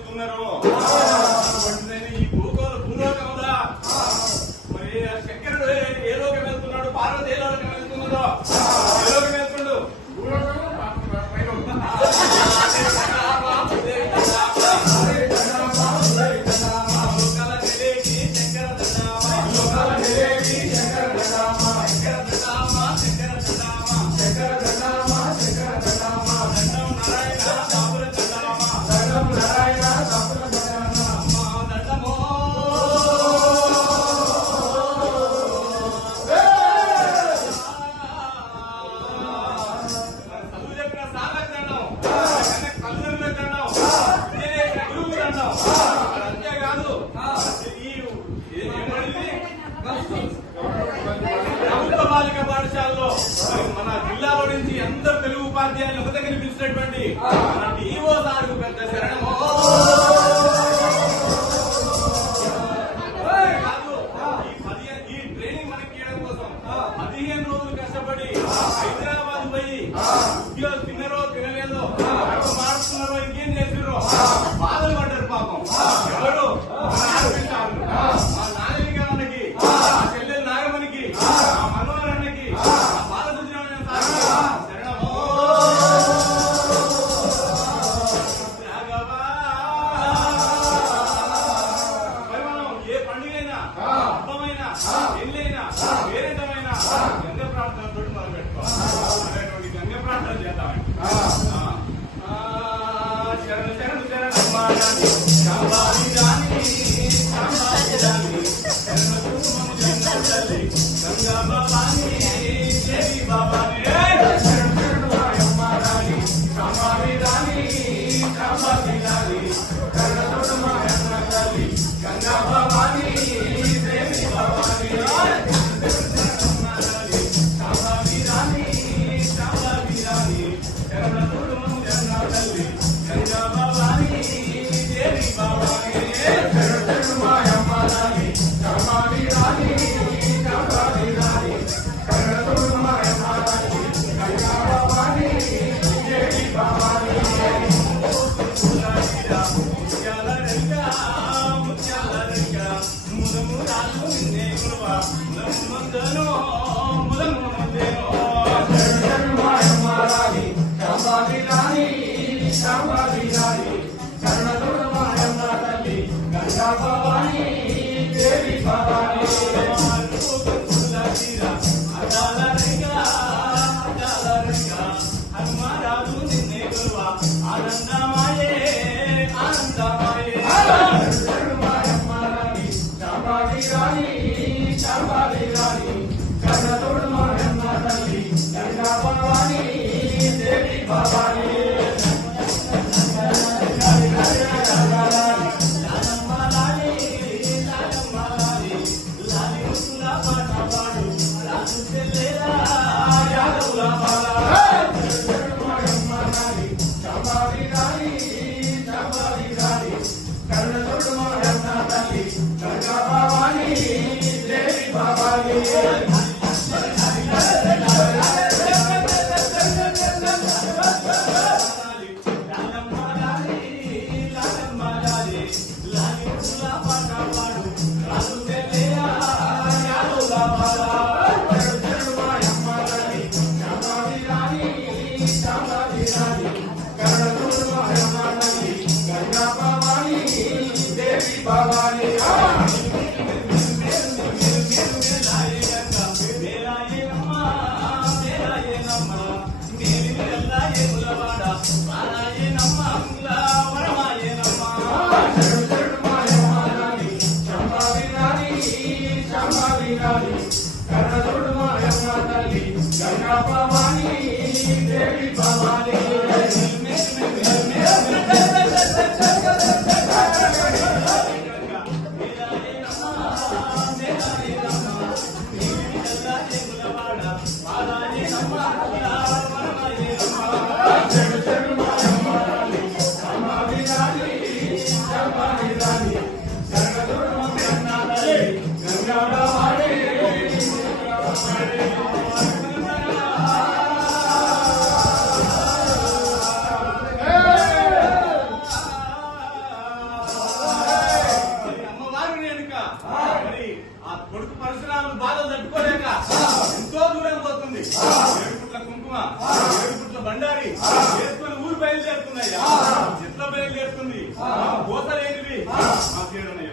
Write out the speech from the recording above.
వెళ్తున్నారు. ఈ భూలోకముదా మరి శంకరుడు ఏ లోకం వెళ్తున్నాడు, పార్వతి ఏ లోకం వెళ్తున్నదో, ఏ లోకం వెళ్తుండు బాలిక పాఠశాలలో మన జిల్లాలో నుంచి అందరు తెలుగు ఉపాధ్యాయులు ఒక దగ్గర పిలిచినటువంటి మన డిఓ సార్కు పెద్ద శరణము. ఈ ట్రైనింగ్ మనకి ఇవ్వడం కోసం 15 రోజులు కష్టపడి హైదరాబాద్ పోయి ఉద్యోగం తిన్నరో తినలేదో మారుతున్నారో ఇంకేం చేసిరో బాధలు పడ్డారు పాపం. ఎవరు గంగ ప్రార్థనతో మొదలు పెట్టుకోవాలి. గంగ ప్రార్థన చేద్దాం. శరణ శరణ శరణ గంగా బాబాని దేవి బాబాని గంగా బాబాని దేవి బాబాని బాధలు తట్టుకోలేక ఎంతో దూరం పోతుంది. 7 పుట్ల కుంకుమ 7 పుట్ల బండారి వేసుకొని ఊరు బయలుదేరుతున్నాయ్యా. ఎట్లా బయలుదేరుతుంది? కోతలేనివి మాకేడనయ్యా.